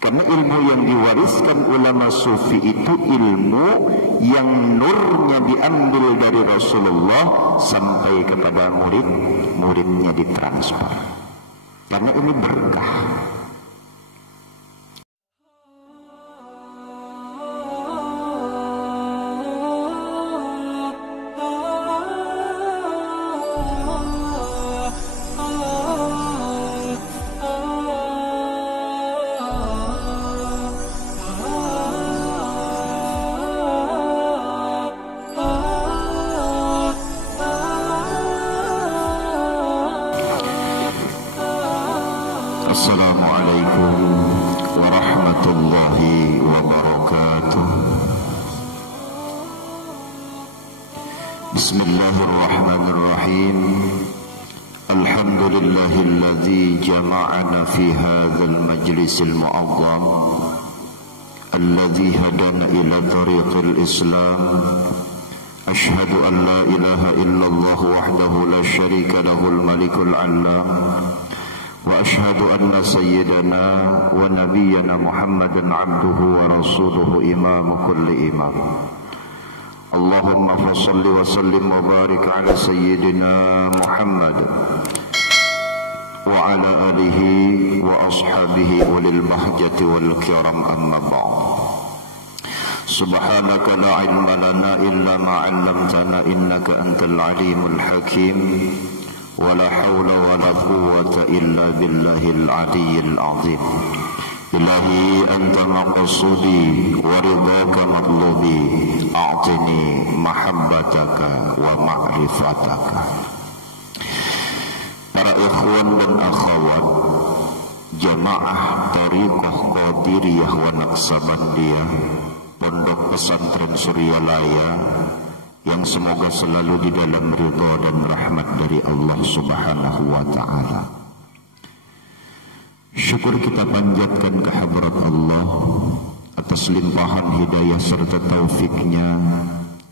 Karena ilmu yang diwariskan ulama sufi itu ilmu yang nurnya diambil dari Rasulullah sampai kepada murid-muridnya ditransfer. Karena ini berkah. Assalamualaikum warahmatullahi wabarakatuh. Bismillahirrahmanirrahim. Alhamdulillahilladzi jama'ana fi hadzal majlisil mu'azzam alladzi hadana ila tariqil Islam. Ashhadu an la ilaha illallah wahdahu la syarika lahul malikul 'allam. وأشهد أن سيدنا ونبينا محمدا عبده ورسوله إمام كل إمام. اللهم فصل وسلم وبارك على سيدنا محمد وعلى آله وأصحابه أولي البهجة والكرم. أما بعد. سبحانك لا علم لنا إلا ما علمتنا إنك أنت العليم الحكيم. ولا حول ولا قوة إلا بالله العلي العظيم. إلهي أنت مقصودي ورضاك مطلوبي أعطني محبتك ومعرفتك. Para ikhwan dan akhwat jamaah Thariqah Qadiriyah wa Naqsabandiyah Pondok Pesantren Suryalaya yang semoga selalu di dalam ridha dan rahmat dari Allah Subhanahu wa ta'ala. Syukur kita panjatkan kehadrat Allah atas limpahan hidayah serta taufiknya.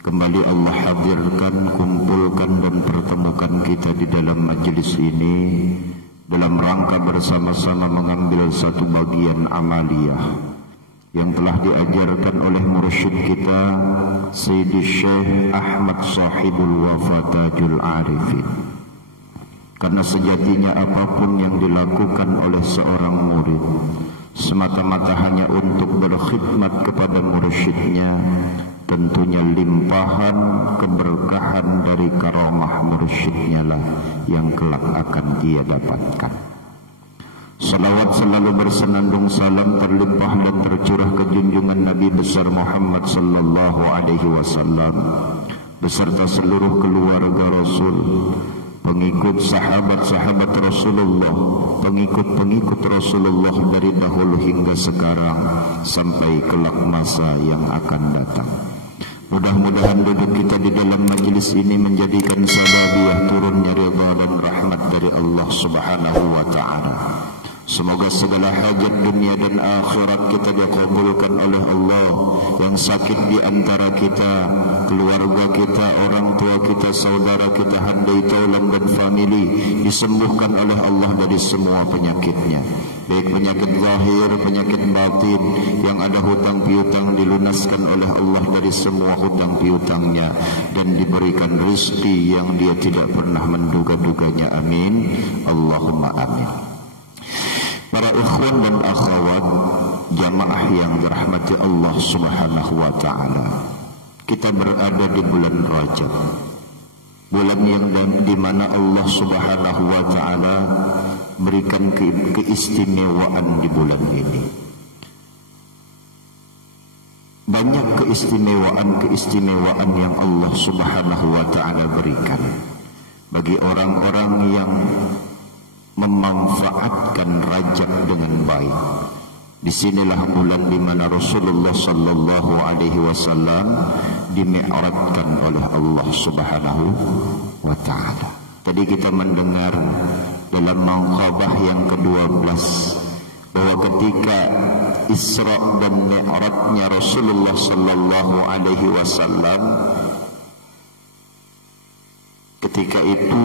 Kembali Allah hadirkan, kumpulkan dan pertemukan kita di dalam majelis ini dalam rangka bersama-sama mengambil satu bagian amaliyah yang telah diajarkan oleh mursyid kita Sayyidi Syekh Ahmad Sahibul Wafatajul Arifin. Karena sejatinya apapun yang dilakukan oleh seorang murid semata-mata hanya untuk berkhidmat kepada mursyidnya, tentunya limpahan keberkahan dari karamah mursyidnya lah yang kelak akan dia dapatkan. Salawat selalu bersenandung salam terlimpah dan tercurah ke junjungan Nabi besar Muhammad sallallahu alaihi wasallam beserta seluruh keluarga Rasul, pengikut sahabat-sahabat Rasulullah, pengikut-pengikut Rasulullah dari dahulu hingga sekarang sampai kelak masa yang akan datang. Mudah-mudahan duduk kita di dalam majelis ini menjadikan sababiyah turunnya ridha dan rahmat dari Allah Subhanahu wa ta'ala. Semoga segala hajat dunia dan akhirat kita dikabulkan oleh Allah. Yang sakit di antara kita, keluarga kita, orang tua kita, saudara kita, handai taulan dan famili disembuhkan oleh Allah dari semua penyakitnya, baik penyakit zahir, penyakit batin. Yang ada hutang piutang dilunaskan oleh Allah dari semua hutang piutangnya dan diberikan rezeki yang dia tidak pernah menduga-duganya. Amin Allahumma amin. Para ikhwan dan akhwat jamaah yang dirahmati Allah Subhanahu wa ta'ala, kita berada di bulan Rajab, bulan yang di mana Allah Subhanahu wa ta'ala berikan keistimewaan di bulan ini. Banyak keistimewaan yang Allah Subhanahu wa ta'ala berikan bagi orang-orang yang memanfaatkan Rajab dengan baik. Disinilah bulan di mana Rasulullah sallallahu alaihi wasallam dimi'rajkan oleh Allah Subhanahu wa ta'ala. Tadi kita mendengar dalam manqabah yang ke-12 bahwa ketika Isra dan Mi'rajnya Rasulullah sallallahu alaihi wasallam, ketika itu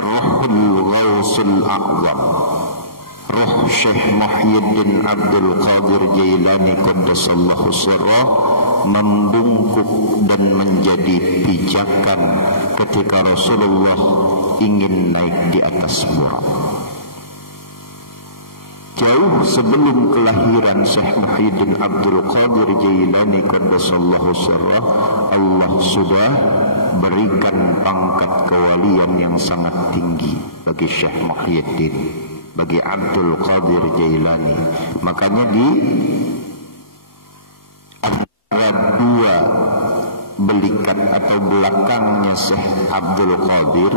Ruhul Ghausul A'zam, roh Syekh Muhyiddin Abdul Qadir Jailani qaddasallahu sirrah membungkuk dan menjadi pijakan ketika Rasulullah ingin naik di atas burak. Jauh sebelum kelahiran Syekh Muhyiddin Abdul Qadir Jailani qaddasallahu sirrah, Allah sudah berikan pangkat kewalian yang sangat tinggi bagi Syekh Muhyiddin, bagi Abdul Qadir Jailani. Makanya di antara dua belikat atau belakangnya Syekh Abdul Qadir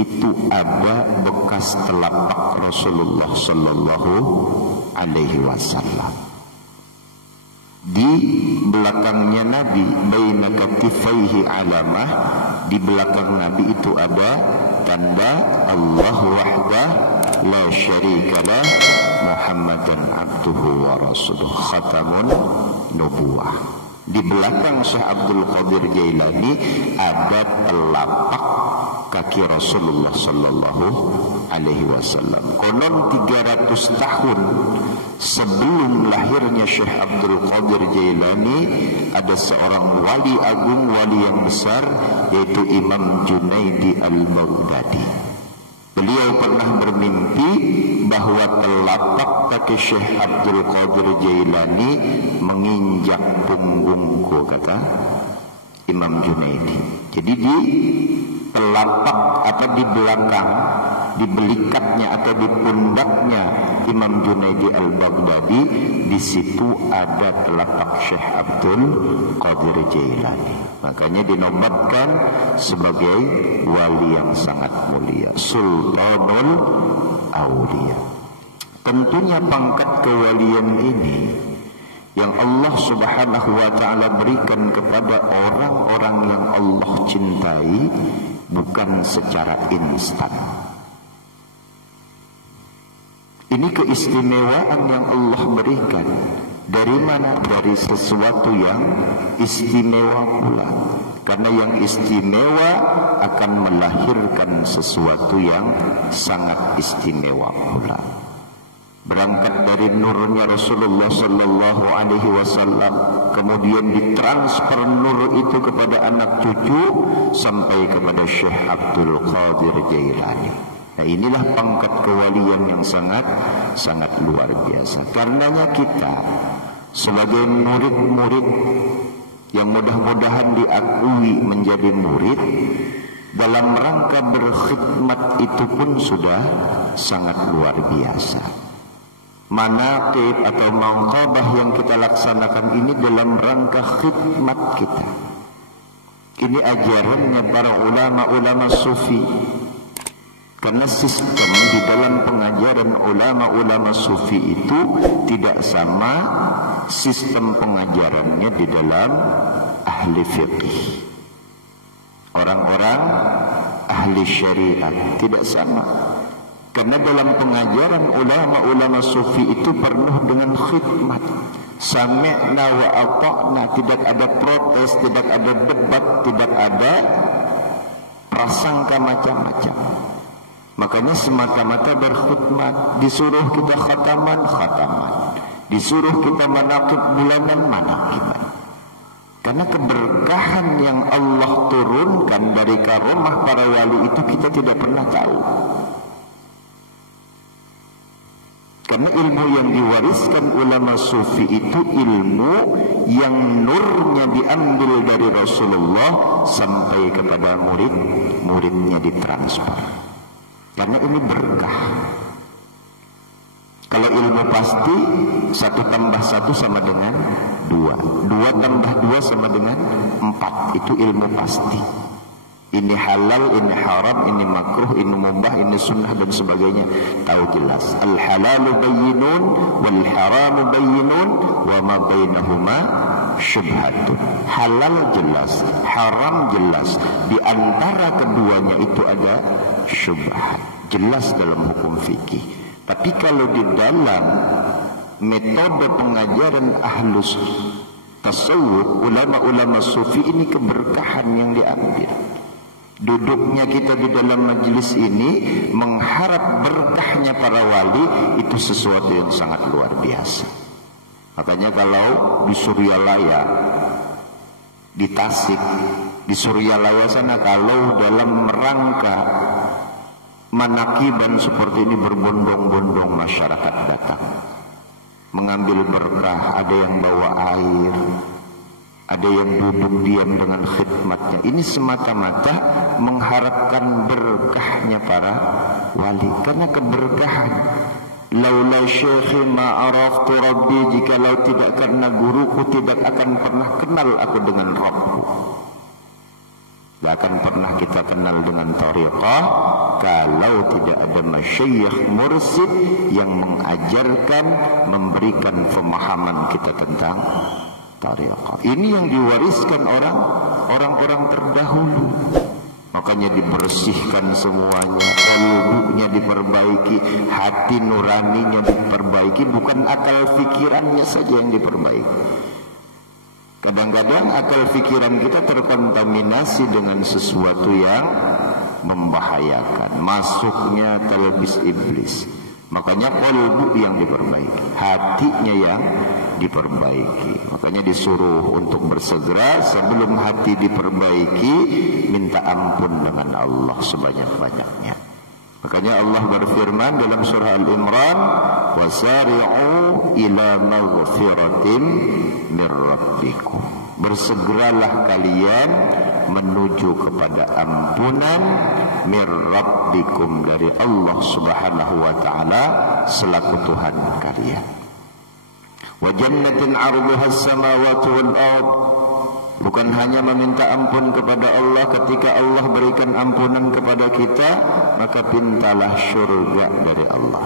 itu ada bekas telapak Rasulullah sallallahu alaihi wasallam. Di belakangnya Nabi, baina katifaihi alamah, di belakang Nabi itu ada tanda Allah wahdah la syarikalah Muhammadan abduhu wa rasuluh khatamun nubuwah. Di belakang Syekh Abdul Qadir Jailani ada telapak kaki Rasulullah sallallahu alaihi wasallam. Konon 300 tahun sebelum lahirnya Syekh Abdul Qadir Jailani ada seorang wali agung, wali yang besar, yaitu Imam Junaidi al-Baghdadi. Beliau pernah bermimpi bahwa telapak kaki Syekh Abdul Qadir Jailani menginjak punggungku, kata Imam Junaidi. Jadi di telapak atau di belakang, di belikatnya atau di pundaknya Imam Junaidi al-Baghdadi, di situ ada telapak Syekh Abdul Qadir Jailani. Makanya dinobatkan sebagai wali yang sangat mulia, Sultanul Auliya. Tentunya pangkat kewalian ini yang Allah Subhanahu wa ta'ala berikan kepada orang-orang yang Allah cintai bukan secara instan. Ini keistimewaan yang Allah berikan. Dari mana? Dari sesuatu yang istimewa pula. Karena yang istimewa akan melahirkan sesuatu yang sangat istimewa pula. Berangkat dari nurnya Rasulullah sallallahu alaihi wasallam, kemudian ditransfer nur itu kepada anak cucu sampai kepada Syekh Abdul Qadir Jailani. Nah, inilah pangkat kewalian yang sangat luar biasa. Karenanya kita sebagai murid-murid yang mudah-mudahan diakui menjadi murid, dalam rangka berkhidmat itu pun sudah sangat luar biasa. Manaqib atau mangqabah yang kita laksanakan ini dalam rangka khidmat kita. Ini ajarannya para ulama-ulama sufi. Karena sistem di dalam pengajaran ulama-ulama sufi itu tidak sama sistem pengajarannya di dalam ahli fiqh. Orang-orang ahli syariat tidak sama. Karena dalam pengajaran ulama-ulama sufi itu penuh dengan khidmat. Sami'na wa ata'na, tidak ada protes, tidak ada debat, tidak ada prasangka macam-macam. Makanya semata-mata berkhidmat. Disuruh kita khataman, disuruh kita manaqib bulanan, manaqiban. Karena keberkahan yang Allah turunkan dari karomah para wali itu kita tidak pernah tahu. Karena ilmu yang diwariskan ulama sufi itu ilmu yang nurnya diambil dari Rasulullah sampai kepada murid-muridnya ditransfer. Karena ini berkah. Kalau ilmu pasti 1 tambah 1 sama dengan 2, 2 tambah 2 sama dengan 4. Itu ilmu pasti. Ini halal, ini haram, ini makruh, ini mubah, ini sunnah dan sebagainya. Tahu jelas. Al halalu bayyinun wal haramu bayyinun wa ma bainahuma syubhatun. Halal jelas, haram jelas. Di antara keduanya itu ada syubhat. Jelas dalam hukum fikih. Tapi kalau di dalam metode pengajaran ahlus tasawuf, ulama-ulama sufi ini keberkahan yang diambil. Duduknya kita di dalam majelis ini mengharap berkahnya para wali itu sesuatu yang sangat luar biasa. Makanya kalau di Suryalaya, di Tasik, di Suryalaya sana, kalau dalam rangka manakiban seperti ini berbondong-bondong masyarakat datang mengambil berkah, ada yang bawa air, ada yang duduk diam dengan khidmatnya. Ini semata-mata mengharapkan berkahnya para wali. Karena keberkahan, laula syekhi ma araftu rabbi, jikalau tidak karena guruku tidak akan pernah kenal aku dengan Rabbku. Tidak akan pernah kita kenal dengan tariqah kalau tidak ada masyayikh mursid yang mengajarkan, memberikan pemahaman kita tentang tariqah. Ini yang diwariskan orang-orang terdahulu. Makanya dibersihkan semuanya, qalbunya diperbaiki, hati nuraninya diperbaiki, bukan akal pikirannya saja yang diperbaiki. Kadang-kadang akal pikiran kita terkontaminasi dengan sesuatu yang membahayakan, masuknya talbis iblis. Makanya qalbu yang diperbaiki, hatinya yang diperbaiki. Makanya disuruh untuk bersegera sebelum hati diperbaiki, minta ampun dengan Allah sebanyak-banyaknya. Makanya Allah berfirman dalam surah Al-Imran, wasari'u ila maghfiratin min rabbikum. Bersegeralah kalian menuju kepada ampunan min rabbikum, dari Allah Subhanahu wa taala selaku Tuhan kalian. Wa jannatin 'arduha as-samawati wal ard. Bukan hanya meminta ampun kepada Allah, ketika Allah berikan ampunan kepada kita, maka pintalah surga dari Allah.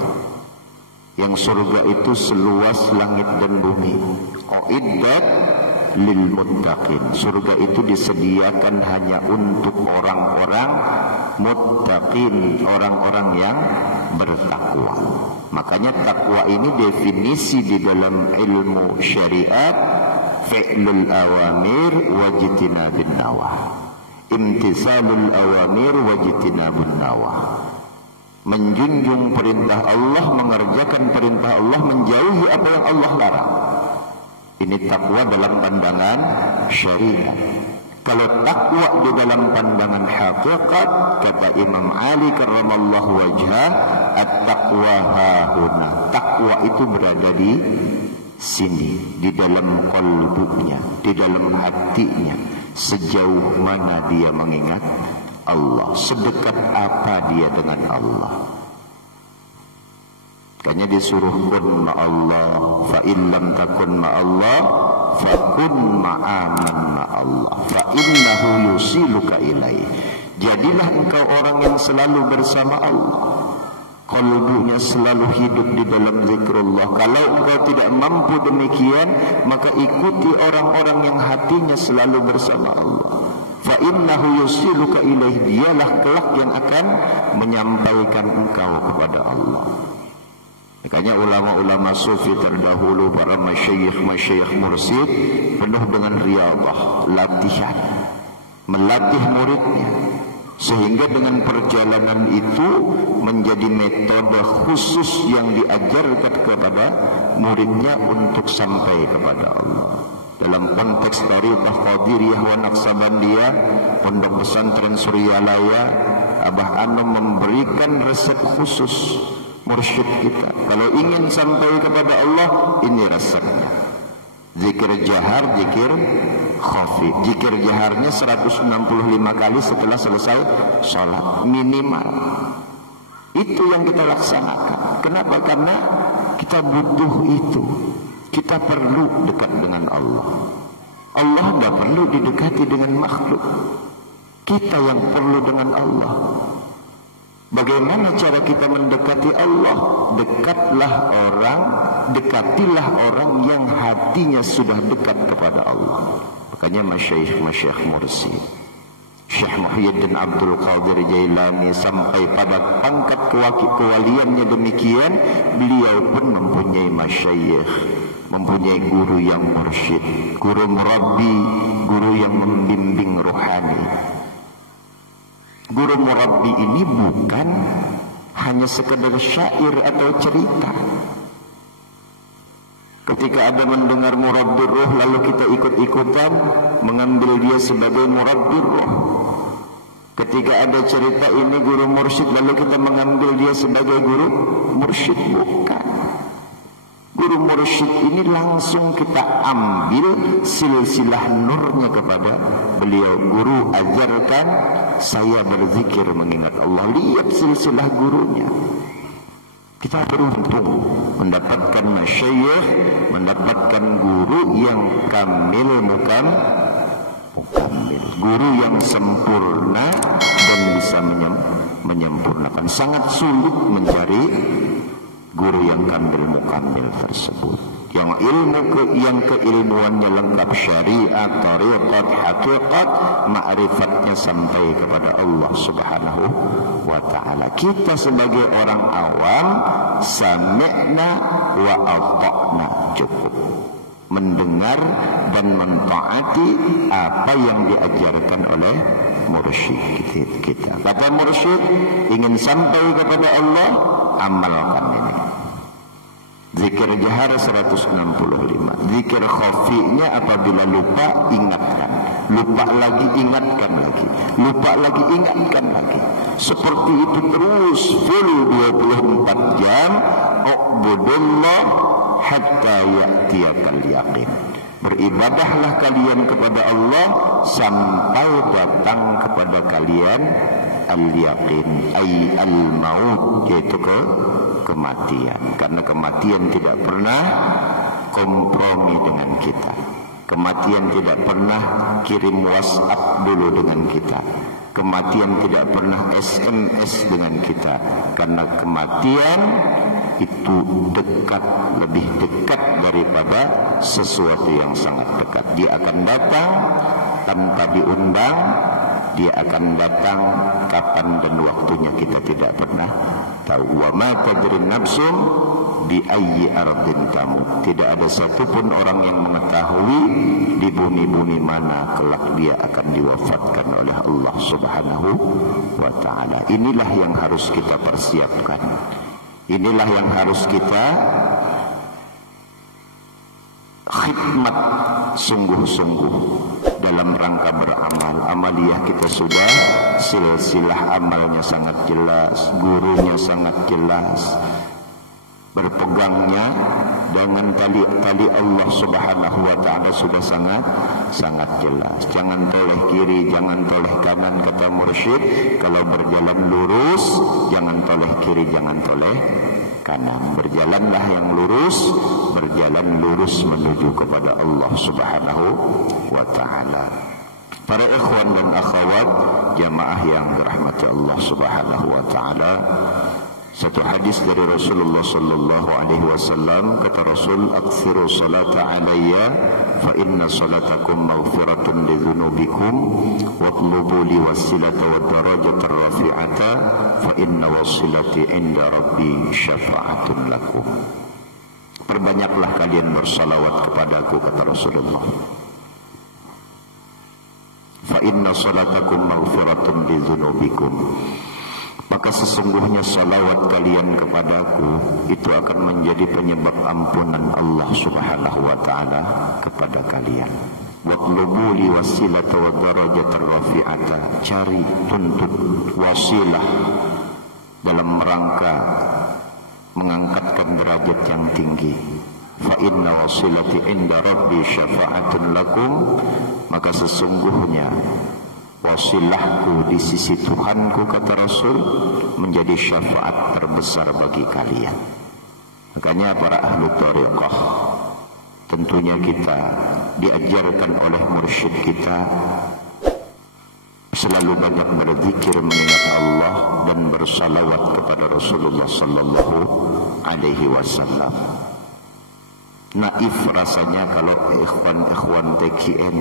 Yang surga itu seluas langit dan bumi. Uiddat lil muttaqin. Surga itu disediakan hanya untuk orang-orang muttaqin, orang-orang yang bertakwa. Makanya takwa ini definisi di dalam ilmu syariat, fi'lul awamir wajtinabun nawah. Imtisalul awamir wajtinabun nawah. Menjunjung perintah Allah, mengerjakan perintah Allah, menjauhi apa yang Allah larang. Ini takwa dalam pandangan syariat. Kalau takwa di dalam pandangan hakikat, kata Imam Ali karramallahu wajhah, at-taqwa hahuna. Takwa itu berada di sini, di dalam qalbunya, di dalam hatinya. Sejauh mana dia mengingat Allah, sedekat apa dia dengan Allah. Makanya disuruh kun ma'allah, fa in lam takun ma'allah fa kun ma'aman ma'allah, fa innahu yusiluka ilaih. Jadilah engkau orang yang selalu bersama Allah, qalbunya selalu hidup di dalam zikrullah. Kalau engkau tidak mampu demikian, maka ikuti orang-orang yang hatinya selalu bersama Allah. Fa innahu yusiluka ilaih, dialah kelak yang akan menyampaikan engkau kepada Allah. Makanya ulama-ulama sufi terdahulu, para masyayikh mursyid, penuh dengan riyadhah, latihan, melatih muridnya, sehingga dengan perjalanan itu menjadi metode khusus yang diajarkan kepada muridnya untuk sampai kepada Allah. Dalam konteks Tariqah Qadiriyah wa Naqsabandiyah, Pondok Pesantren Suryalaya, Abah Anom memberikan resep khusus mursyid kita. Kalau ingin sampai kepada Allah, ini resepnya. Zikir jahar, zikir khafi. Zikir jaharnya 165 kali setelah selesai sholat minimal. Itu yang kita laksanakan. Kenapa? Karena kita butuh itu. Kita perlu dekat dengan Allah. Allah tidak perlu didekati dengan makhluk. Kita yang perlu dengan Allah. Bagaimana cara kita mendekati Allah? Dekatilah orang yang hatinya sudah dekat kepada Allah. Makanya masyayikh mursyid, Syekh Muhyiddin Abdul Qadir Jailani sampai pada pangkat kewaliannya demikian, beliau pun mempunyai masyayikh, mempunyai guru yang mursyid, guru murabbi, guru yang membimbing rohani. Guru murabbi ini bukan hanya sekedar syair atau cerita. Ketika ada mendengar murabbi ruh lalu kita ikut-ikutan mengambil dia sebagai murabbi ruh. Ketika ada cerita ini guru mursyid lalu kita mengambil dia sebagai guru mursyid. Bukan. Guru mursyid ini langsung kita ambil silsilah nurnya kepada beliau. Guru ajarkan saya berzikir mengingat Allah. Lihat silsilah gurunya. Kita beruntung mendapatkan masyayikh, mendapatkan guru yang kamil mukamil, guru yang sempurna dan bisa menyempurnakan. Sangat sulit mencari guru yang kamil mukamil tersebut. Yang keilmuannya lengkap, syariat, tariqat, hakikat, ma'rifatnya sampai kepada Allah Subhanahu wa ta'ala. Kita sebagai orang awam, sami'na wa ata'na, cukup mendengar dan mentaati apa yang diajarkan oleh mursyid kita. Kata mursyid, ingin sampai kepada Allah, amalkan ini. Zikir jahar 165. Zikir khafinya apabila lupa, ingatkan. Lupa lagi, ingatkan lagi. Lupa lagi, ingatkan lagi. Seperti itu terus full 24 jam. U'budullah hatta ya'tiyakal yaqin. Beribadahlah kalian kepada Allah sampai datang kepada kalian al-yaqin, ay al-maut, yaitu kematian. Karena kematian tidak pernah kompromi dengan kita. Kematian tidak pernah kirim WhatsApp dulu dengan kita. Kematian tidak pernah SMS dengan kita. Karena kematian itu dekat, lebih dekat daripada sesuatu yang sangat dekat. Dia akan datang tanpa diundang. Dia akan datang kapan dan waktunya kita tidak pernah tahu. Wa ma tadri nafsun bi ayyi ardin tamut. Tidak ada satupun orang yang mengetahui di bumi-bumi mana kelak dia akan diwafatkan oleh Allah Subhanahu wa ta'ala. Inilah yang harus kita persiapkan. Inilah yang harus kita khidmat sungguh-sungguh dalam rangka beramal. Amaliyah kita sudah, silsilah amalnya sangat jelas, gurunya sangat jelas. Berpegangnya dengan tali Allah Subhanahu wa ta'ala sudah sangat jelas. Jangan toleh kiri, jangan toleh kanan, kata mursyid. Kalau berjalan lurus, jangan toleh kiri, jangan toleh kanan. Berjalanlah yang lurus, berjalan lurus menuju kepada Allah Subhanahu wa ta'ala. Para ikhwan dan akhwat jamaah yang dirahmati Allah Subhanahu wa ta'ala, satu hadis dari Rasulullah sallallahu alaihi wasallam, kata Rasul, "Aktsiru salata alayya fa inna salatakum maghfiratun li dzunubikum watlubu li wasilata wad darajata rafi'ata fa inna wasilati 'inda rabbi syafa'atun lakum." Perbanyaklah kalian bersalawat kepadaku, kata Rasulullah. Fa inna salatakum maghfiratun li dzunubikum. Maka sesungguhnya salawat kalian kepadaku itu akan menjadi penyebab ampunan Allah Subhanahu wa ta'ala kepada kalian. Watlubu li wasilata wa darajatar rafi'ata. Cari, tuntut wasilah dalam rangka mengangkatkan derajat yang tinggi. Fa inna wasilati inda rabbi syafa'atun lakum. Maka sesungguhnya wasilahku di sisi Tuhanku, kata Rasul, menjadi syafaat terbesar bagi kalian. Makanya para ahli thariqah, tentunya kita diajarkan oleh mursyid kita selalu banyak berzikir mengingat Allah dan bersalawat kepada Rasulullah sallallahu alaihi wasallam. Naif rasanya kalau ikhwan-ikhwan TKN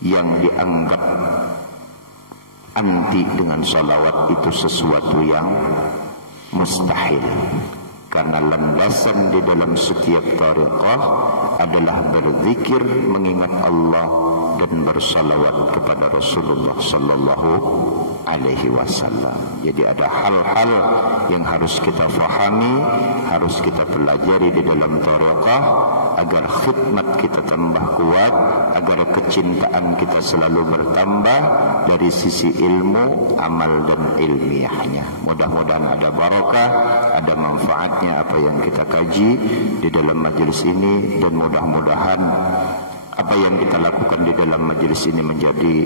yang dianggap anti dengan salawat itu sesuatu yang mustahil. Karena landasan di dalam setiap tariqah adalah berzikir mengingat Allah dan bersalawat kepada Rasulullah sallallahu alaihi wasallam. Jadi ada hal-hal yang harus kita fahami, harus kita pelajari di dalam tariqah agar khidmat kita tambah kuat, agar kecintaan kita selalu bertambah dari sisi ilmu, amal dan ilmiahnya. Mudah-mudahan ada barakah, ada manfaatnya apa yang kita kaji di dalam majelis ini, dan mudah-mudahan apa yang kita lakukan di dalam majelis ini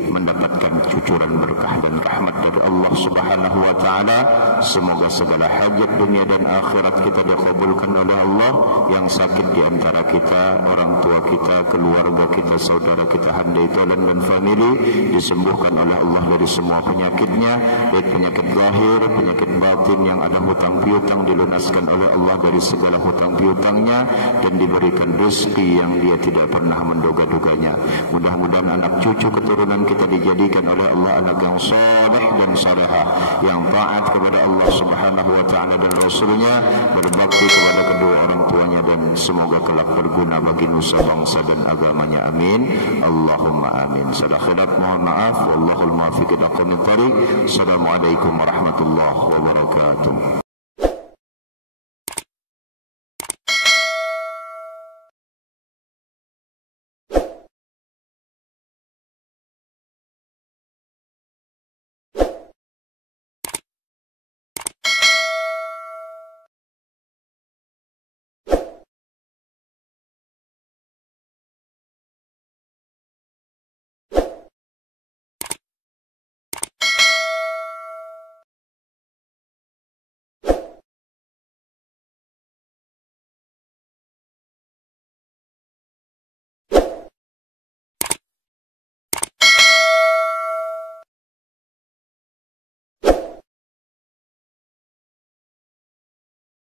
mendapatkan cucuran berkah dan rahmat dari Allah Subhanahu wa taala. Semoga segala hajat dunia dan akhirat kita dikabulkan oleh Allah. Yang sakit di antara kita, orang tua kita, keluarga kita, saudara kita, handai tolan dan famili, disembuhkan oleh Allah dari semua penyakitnya, baik penyakit lahir, penyakit batin. Yang ada hutang piutang dilunaskan oleh Allah dari segala hutang piutangnya, dan diberikan rezeki yang dia tidak pernah menduga-duganya. Mudah-mudahan anak cucu keturunan kita dijadikan oleh Allah anak yang saleh dan salehah, yang taat kepada Allah Subhanahu wa taala dan Rasulnya, berbakti kepada kedua orang tuanya, dan semoga kelak berguna bagi nusa bangsa dan agamanya. Amin. Allahumma amin. Salah khilaf mohon maaf. Wallahul muwaffiq ila aqwamit thariq. Assalamualaikum warahmatullahi wabarakatuh.